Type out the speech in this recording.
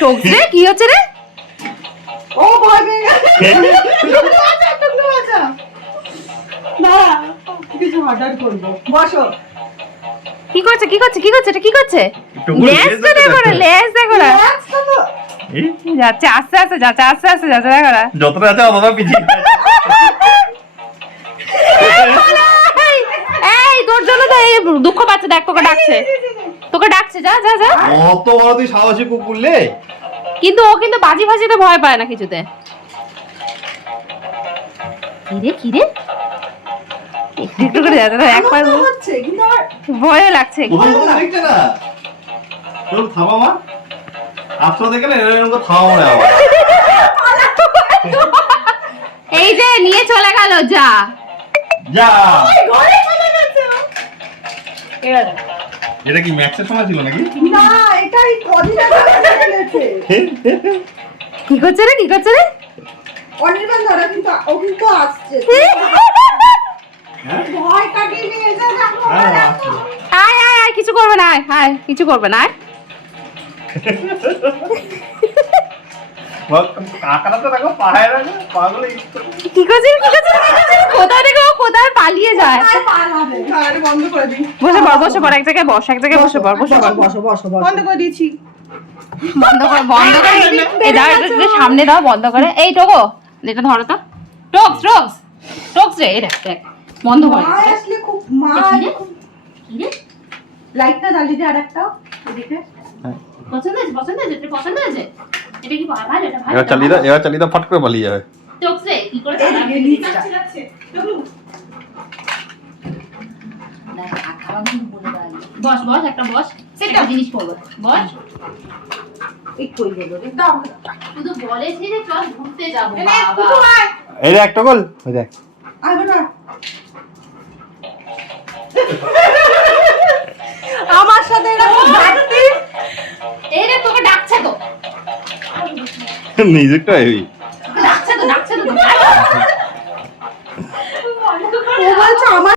Talks রে কি হচ্ছে রে? ও ভয় পেয়ে গেছে। টুকলু বাচ্চা না কিছু অর্ডার করবো, বসো। কি করছে কি করছে কি করছে এটা কি করছে? টুকু লেজটা দেখো না, লেজ দেখো না। আজকে তো এই যাচ্ছে আস্তে আস্তে যাচ্ছে আস্তে আস্তে যাচ্ছে দেখো না। যতটা আছে অতটা পিছিয়ে এই তোর জন্য তো এই দুঃখ পাচ্ছে, দেখ তোকে ডাকছে, তোকে ডাকছে, যা যা যা। অত বড় তুই সাহসী কুকুরলে। কিন্তু ও কিন্তু বাজি ফাজিতে ভয় পায় না কিছুতে। কিরে কিরে একটু একটু করে যাচ্ছে, একবার আনন্দ হচ্ছে কিন্তু আমার ভয় লাগছে। প্রথম কথা দেখছে না তোর থামা মা আশ্রয় দেখে না এরকম করে থামা মনে আবার এই যে নিয়ে চলে গেল, যা যা। ঘরে চলে গেছে ও। এটা কি ম্যাক্সের সময় ছিল নাকি? না এটা এই কদিন আগে চলেছে। কি করছে রে কি করছে রে? অনির্বাণ ধরা কিন্তু ও কিন্তু আসছে, ভয় কাটিয়ে নিয়ে যা দেখো হ্যাঁ, আসছে। আয় আয় আয়, কিছু করবে না, আয় আয়, কিছু করবে না, আয়। কাকাটা তো দেখো পাহাড়ে রাখো পাগলে কি করছে কি করছে কি করছে? কোথায় দেখো কোথায় পালিয়ে যায়। আর পালাবে। আর বন্ধ করে দিই, বসে পড় এক জায়গায় বস, এক জায়গায় বসে পড়, বসে পড়। বসো বসো বন্ধ করে দিয়েছি। বন্ধ করে এই দাও, এটা সামনে দাও, বন্ধ করে। এই টোকো এটা ধরো তো, টোকস টোকস টোকস রে, এটা দেখ বন্ধ করে। মা আসলে খুব মা কি রে লাইটটা জ্বালিয়ে দে আরেকটা এদিকে। পছন্দ হয়েছে পছন্দ হয়েছে এটা পছন্দ হয়েছে? এটা কি ভালো এটা ভালো? এবার চালিয়ে দাও ফট করে পালিয়ে যাবে। টোকস রে কি করে এদিকে নিচটা। বস বস একটা বস, সেটা জিনিস করবো, বস। এই কই গেল রে, দাও। শুধু বলেছি যে চল ঘুরতে যাবো এনে বাবা। কুকু আয়, এই দেখ একটা গোল ওই দেখ আয় না। আমার সাথে এরকম ঘাটতি। এই রে তোকে ডাকছে তো। নিজেরটা হেভি।